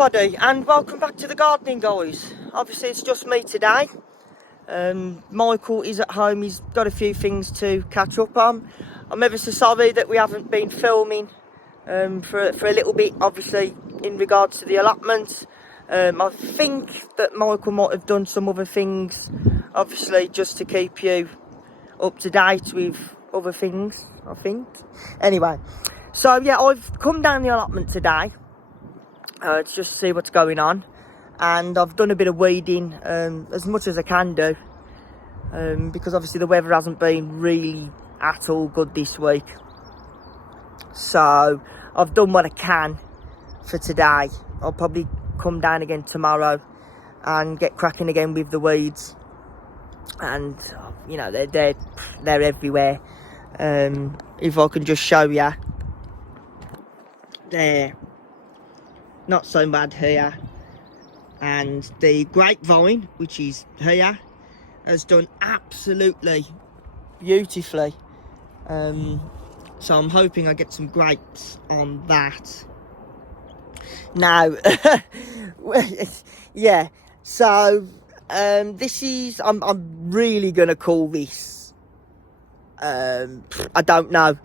everybody, and welcome back to the gardening, guys. Obviously it's just me today. Michael is at home. He's got a few things to catch up on. I'm ever so sorry that we haven't been filming for a little bit, obviously in regards to the allotment. I think that Michael might have done some other things, obviously just to keep you up to date with other things, I think. Anyway, so yeah, I've come down the allotment today to just see what's going on, and I've done a bit of weeding as much as I can do, because obviously the weather hasn't been really at all good this week. So I've done what I can for today. I'll probably come down again tomorrow and get cracking again with the weeds, and you know, they're everywhere. If I can just show you, they're not so bad here, and the grapevine, which is here, has done absolutely beautifully. So I'm hoping I get some grapes on that. Now, yeah. So this is, I'm really gonna call this. I don't know.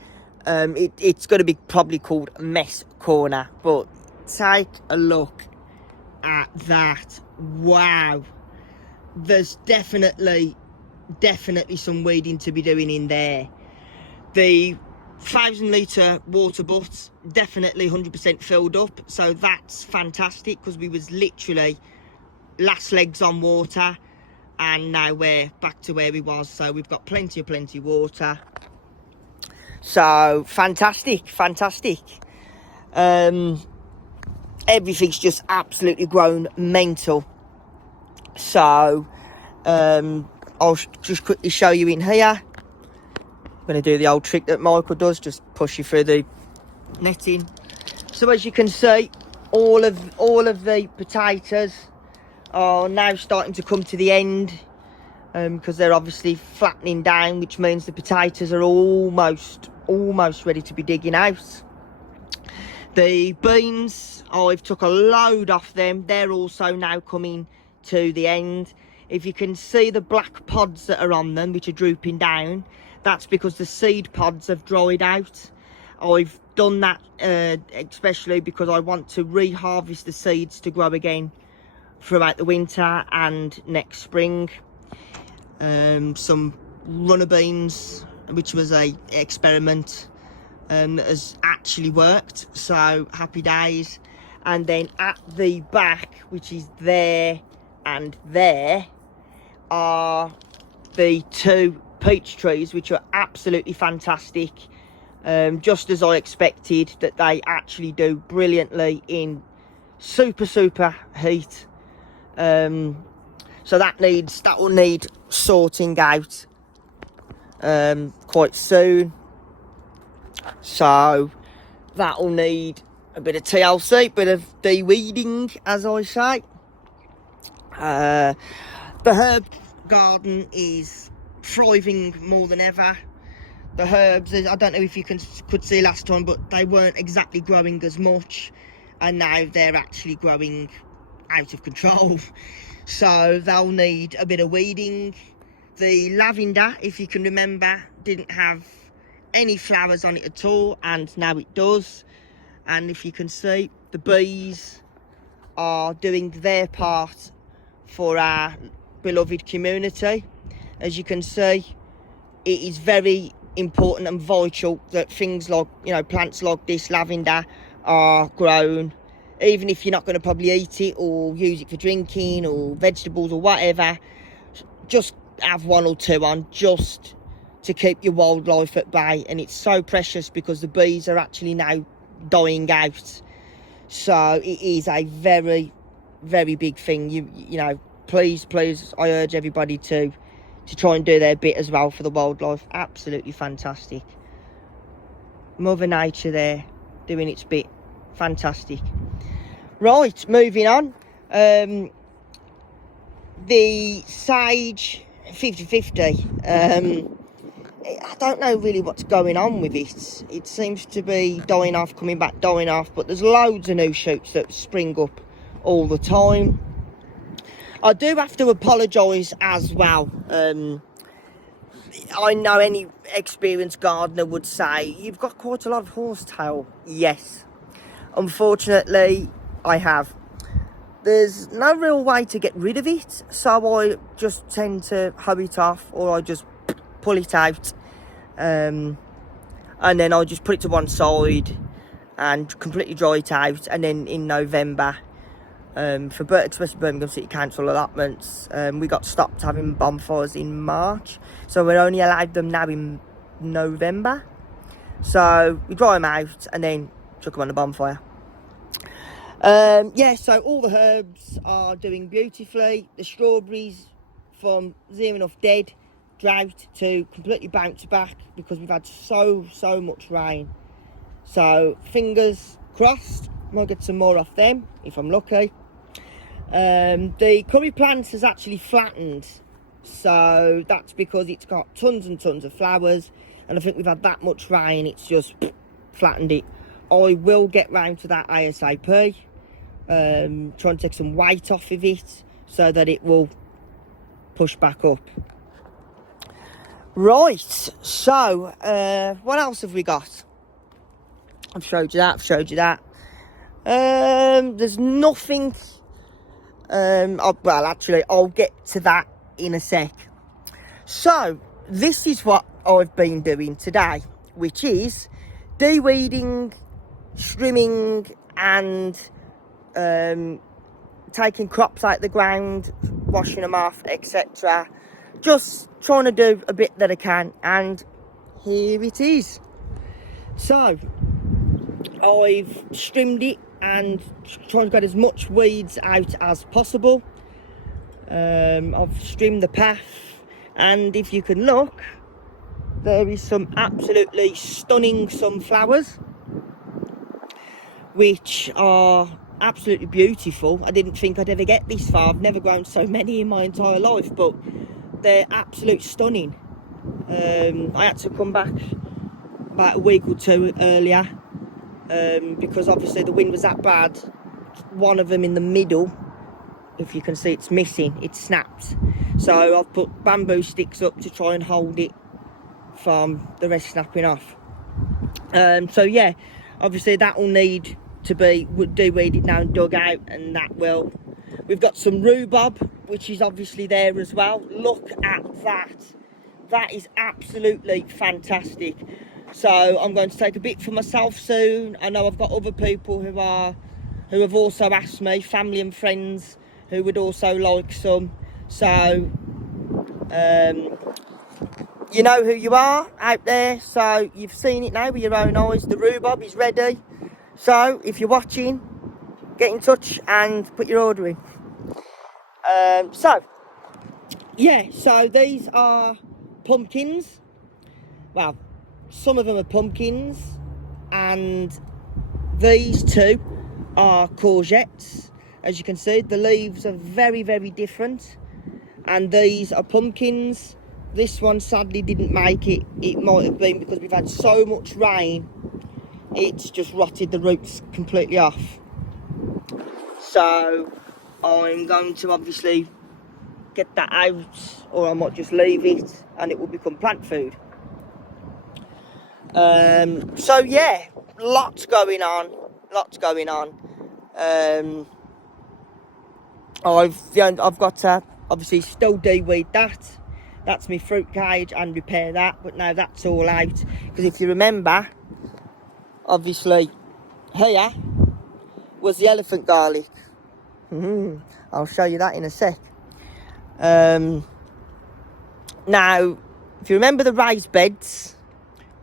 It's gonna be probably called Mess Corner, but take a look at that. Wow, there's definitely some weeding to be doing in there. The 1,000 litre water butt definitely 100% filled up, so that's fantastic, because we was literally last legs on water, and now we're back to where we was, so we've got plenty of water. So fantastic. Everything's just absolutely grown mental. So I'll just quickly show you in here. I'm going to do the old trick that Michael does, just push you through the netting. So as you can see, all of the potatoes are now starting to come to the end, because they're obviously flattening down, which means the potatoes are almost ready to be digging out. The beans, I've took a load off them. They're also now coming to the end. If you can see the black pods that are on them, which are drooping down, that's because the seed pods have dried out. I've done that especially because I want to reharvest the seeds to grow again throughout the winter and next spring. Some runner beans, which was a experiment, has actually worked, so happy days. And then at the back, which is there and there, are the two peach trees, which are absolutely fantastic, just as I expected, that they actually do brilliantly in super heat. So that will need sorting out quite soon. So that'll need a bit of TLC, bit of de-weeding, as I say. The herb garden is thriving more than ever. The herbs, I don't know if you could see last time, but they weren't exactly growing as much, and now they're actually growing out of control. So they'll need a bit of weeding. The lavender, if you can remember, didn't have any flowers on it at all, and now it does. And if you can see, the bees are doing their part for our beloved community. As you can see, it is very important and vital that things like, you know, plants like this lavender are grown, even if you're not going to probably eat it or use it for drinking or vegetables or whatever. Just have one or two on, just to keep your wildlife at bay. And it's so precious, because the bees are actually now dying out. So it is a very big thing. You know, please, I urge everybody to try and do their bit as well for the wildlife. Absolutely fantastic. Mother Nature there doing its bit. Fantastic. Right, moving on. The sage 50/50. I don't know really what's going on with it. It seems to be dying off, coming back, dying off, but there's loads of new shoots that spring up all the time. I do have to apologise as well. I know any experienced gardener would say, you've got quite a lot of horsetail. Yes, unfortunately, I have. There's no real way to get rid of it, so I just tend to hoe it off, or I just pull it out. And then I just put it to one side and completely dry it out. And then in November, especially Birmingham City Council allotments, we got stopped having bonfires in March, so we're only allowed them now in November. So we dry them out and then chuck them on the bonfire. Yeah, so all the herbs are doing beautifully. The strawberries, from zero enough dead drought to completely bounce back because we've had so much rain. So fingers crossed, might get some more off them if I'm lucky. The curry plants has actually flattened, so that's because it's got tons and tons of flowers, and I think we've had that much rain, it's just flattened it. I will get round to that ASAP, try and take some weight off of it so that it will push back up. Right, so what else have we got? I've showed you that. There's nothing. Well, actually, I'll get to that in a sec. So this is what I've been doing today, which is de-weeding, trimming, and taking crops out the ground, washing them off, etc. Just trying to do a bit that I can, and here it is. So I've trimmed it and trying to get as much weeds out as possible. I've trimmed the path, and if you can look, there is some absolutely stunning sunflowers, which are absolutely beautiful. I didn't think I'd ever get this far. I've never grown so many in my entire life, but they're absolutely stunning. I had to come back about a week or two earlier, because obviously the wind was that bad. One of them in the middle, if you can see, it's missing, it's snapped, so I've put bamboo sticks up to try and hold it from the rest snapping off. So yeah, obviously that will need to be de-weeded now and dug out, and that will. We've got some rhubarb, which is obviously there as well. Look at that is absolutely fantastic. So I'm going to take a bit for myself soon. I know I've got other people who have also asked me, family and friends, who would also like some. So you know who you are out there, so you've seen it now with your own eyes. The rhubarb is ready. So if you're watching, get in touch and put your order in. So yeah, so these are pumpkins. Well, some of them are pumpkins, and these two are courgettes. As you can see, the leaves are very different, and these are pumpkins. This one sadly didn't make it. It might have been because we've had so much rain, it's just rotted the roots completely off. So I'm going to obviously get that out, or I might just leave it and it will become plant food. So yeah, lots going on. I've got to obviously still de-weed that. That's my fruit cage, and repair that, but now that's all out, because if you remember, obviously here was the elephant garlic. I'll show you that in a sec. Now if you remember the raised beds,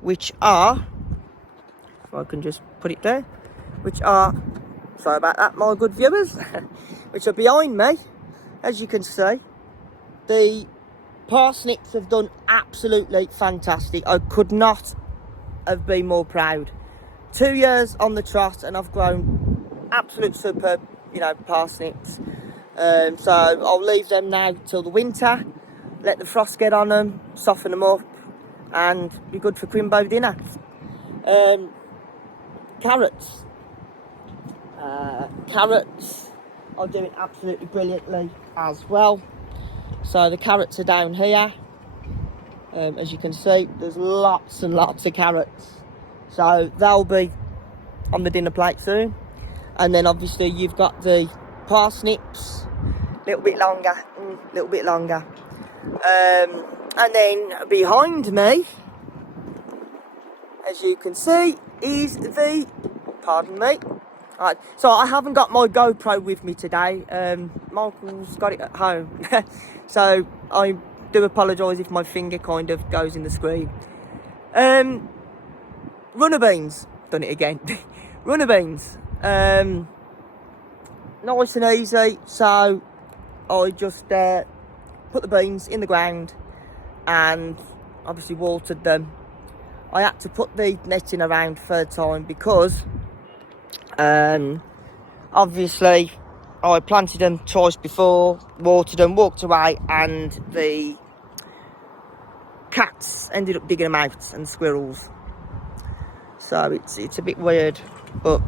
which are, if I can just put it there, which are, sorry about that my good viewers, which are behind me, as you can see, the parsnips have done absolutely fantastic. I could not have been more proud. 2 years on the trot, and I've grown absolute superb, parsnips. So I'll leave them now till the winter, let the frost get on them, soften them up, and be good for Crimbo dinner. Carrots. are doing absolutely brilliantly as well. So the carrots are down here. As you can see, there's lots and lots of carrots. So they'll be on the dinner plate soon. And then obviously you've got the parsnips, a little bit longer. And then behind me, as you can see, is the, pardon me. Right, so I haven't got my GoPro with me today. Michael's got it at home. So I do apologise if my finger kind of goes in the screen. Runner beans, done it again. Runner beans, nice and easy. So I just put the beans in the ground and obviously watered them. I had to put the netting around third time because obviously I planted them twice before, watered them, walked away, and the cats ended up digging them out, and squirrels. So it's a bit weird, but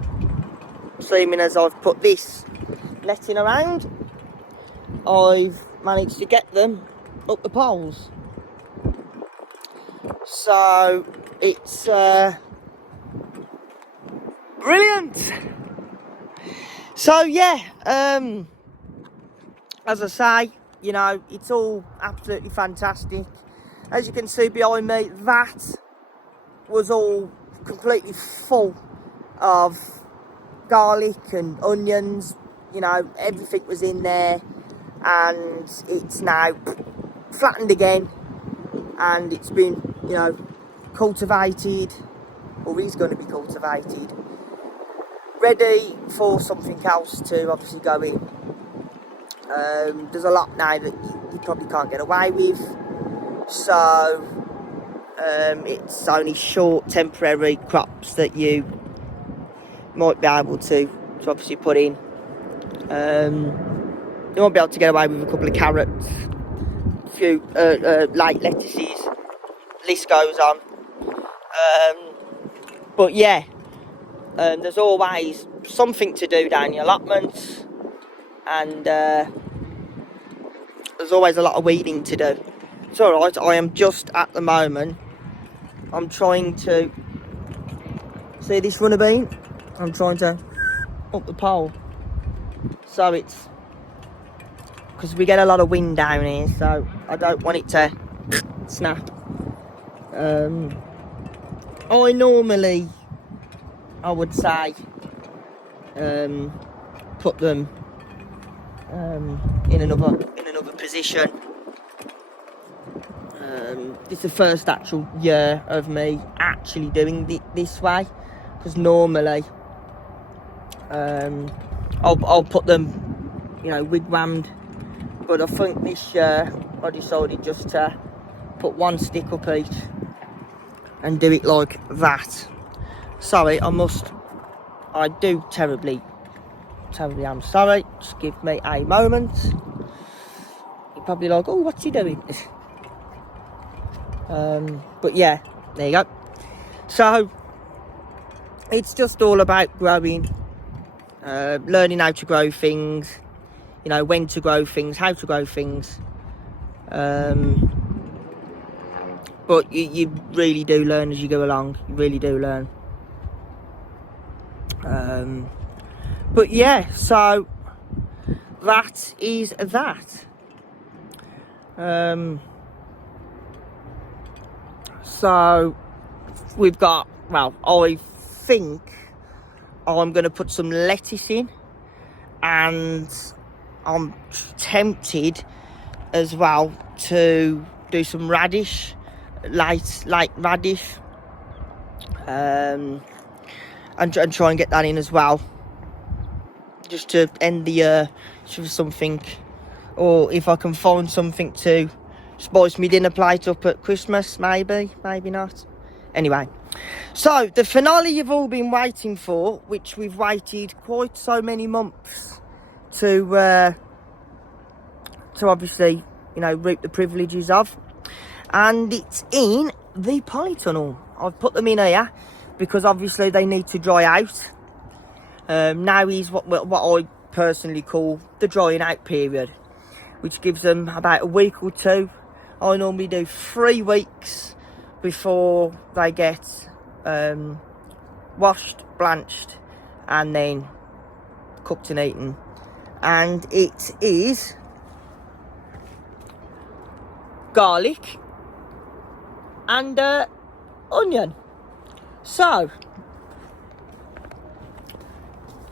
seeming as I've put this netting around, I've managed to get them up the poles. So it's brilliant. So yeah, as I say, you know, it's all absolutely fantastic. As you can see behind me, that was all completely full of garlic and onions. You know, everything was in there, and it's now flattened again, and it's been, you know, cultivated, or is going to be cultivated, ready for something else to obviously go in. There's a lot now that you probably can't get away with, so it's only short temporary crops that you might be able to obviously put in. You won't be able to get away with a couple of carrots, a few light lettuces, list goes on. But yeah, there's always something to do down the allotments, and there's always a lot of weeding to do. It's alright, I am just at the moment, I'm trying to, see this runner bean? I'm trying to up the pole. So it's, because we get a lot of wind down here, so I don't want it to snap. I normally, I would say, put them in another position. It's the first actual year of me actually doing it this way, because normally I'll put them, you know, wigwammed, but I think this year I decided just to put one stick up each and do it like that. Sorry, I do terribly am sorry, just give me a moment. You're probably like, oh, what's he doing? But yeah, there you go. So it's just all about growing, learning how to grow things, you know, when to grow things, how to grow things. But you really do learn as you go along. You really do learn. But yeah, so that is that. So we've got, well, I think I'm going to put some lettuce in, and I'm tempted as well to do some radish, light radish, and try and get that in as well, just to end the year with something, or if I can find something to spice me dinner plate up at Christmas, maybe not. Anyway, so the finale you've all been waiting for, which we've waited quite so many months to obviously, you know, reap the privileges of, and it's in the polytunnel. I've put them in here because obviously they need to dry out. Now is what I personally call the drying out period, which gives them about a week or two. I normally do 3 weeks before they get washed, blanched, and then cooked and eaten. And it is garlic and onion. So,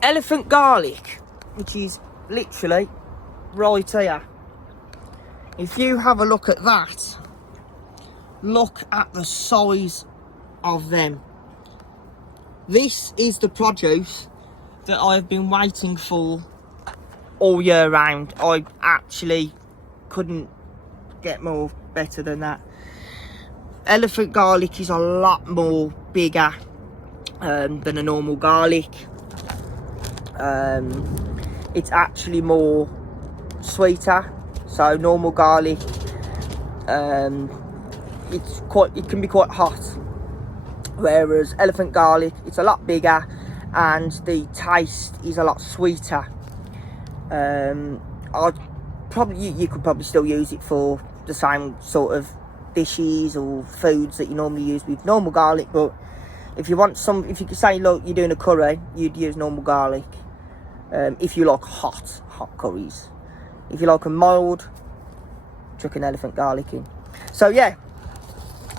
elephant garlic, which is literally right here. If you have a look at that, look at the size of them. This is the produce that I've been waiting for all year round. I actually couldn't get more better than that. Elephant garlic is a lot more bigger than a normal garlic. It's actually more sweeter. So normal garlic, it can be quite hot, whereas elephant garlic, it's a lot bigger and the taste is a lot sweeter. You could probably still use it for the same sort of dishes or foods that you normally use with normal garlic, but if you could say, look, you're doing a curry, you'd use normal garlic. If you like hot curries. If you like a mild, chuck an elephant garlic in. So yeah,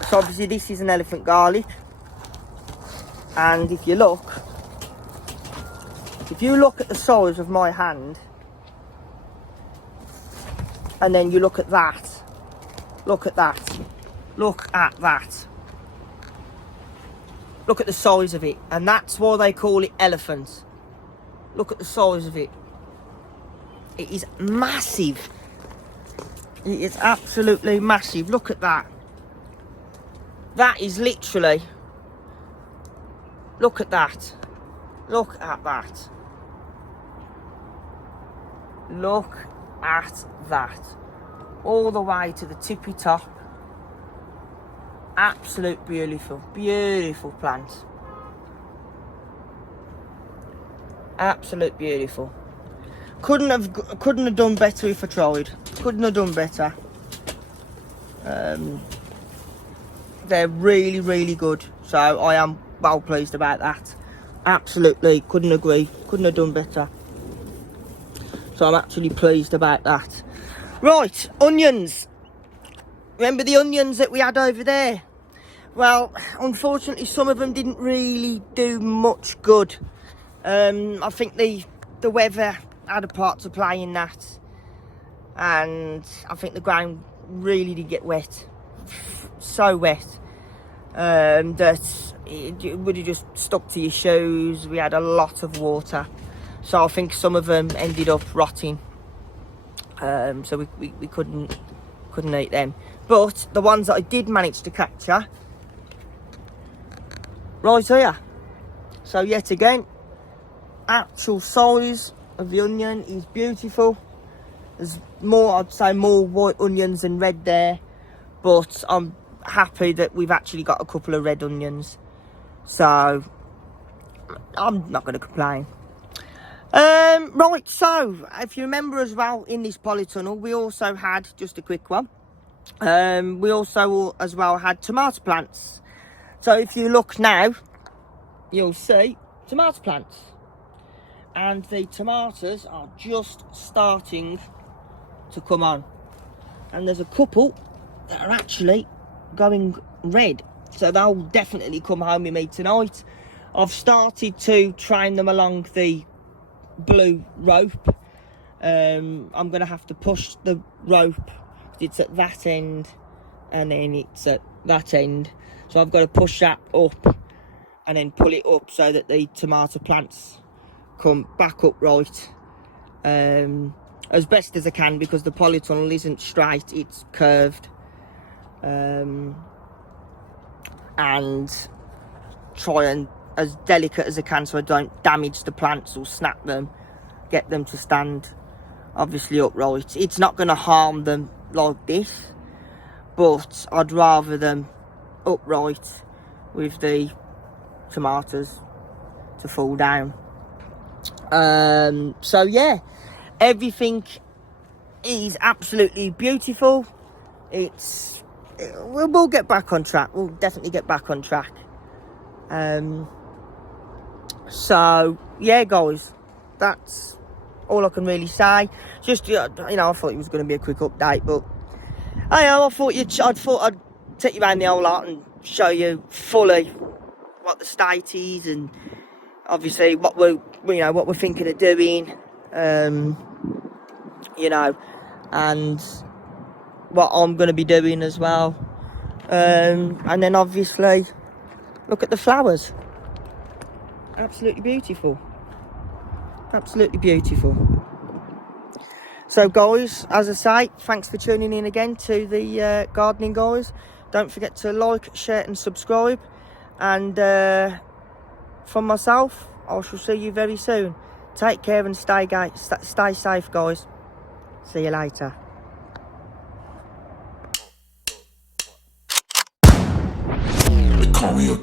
so obviously this is an elephant garlic, and if you look at the size of my hand, and then you look at that, look at that, look at that, look at the size of it, and that's why they call it elephant. Look at the size of it. It is massive. It is absolutely massive. Look at that. That is literally... Look at that. Look at that. Look at that. All the way to the tippy top. Absolute beautiful. Beautiful plant. Absolute beautiful. Couldn't have done better if I tried. Couldn't have done better. They're really, really good. So I am well pleased about that. Absolutely, couldn't agree. Couldn't have done better. So I'm actually pleased about that. Right, onions. Remember the onions that we had over there? Well, unfortunately, some of them didn't really do much good. I think the weather had a part to play in that, and I think the ground really did get wet, so wet that it would have just stuck to your shoes. We had a lot of water, so I think some of them ended up rotting, so we couldn't eat them. But the ones that I did manage to capture, right here, so yet again, actual size of the onion is beautiful. There's more, I'd say more white onions than red there, but I'm happy that we've actually got a couple of red onions, so I'm not going to complain. Right, so if you remember as well, in this polytunnel we also had, just a quick one, we also as well had tomato plants. So if you look now, you'll see tomato plants. And the tomatoes are just starting to come on. And there's a couple that are actually going red. So they'll definitely come home with me tonight. I've started to train them along the blue rope. I'm going to have to push the rope. It's at that end and then it's at that end. So I've got to push that up and then pull it up so that the tomato plants come back upright as best as I can, because the polytunnel isn't straight, it's curved, and try and as delicate as I can so I don't damage the plants or snap them, get them to stand obviously upright. It's not going to harm them like this, but I'd rather them upright with the tomatoes to fall down. So yeah, everything is absolutely beautiful. We'll get back on track. We'll definitely get back on track. So yeah, guys, that's all I can really say. Just I thought it was going to be a quick update, but I thought I'd take you around the whole lot and show you fully what the state is, and obviously what we're thinking of doing, and what I'm going to be doing as well, and then obviously look at the flowers. Absolutely beautiful. Absolutely beautiful. So guys, as I say, thanks for tuning in again to the gardening guys. Don't forget to like, share and subscribe. And from myself, I shall see you very soon. Take care and stay safe, guys. See you later. Call me a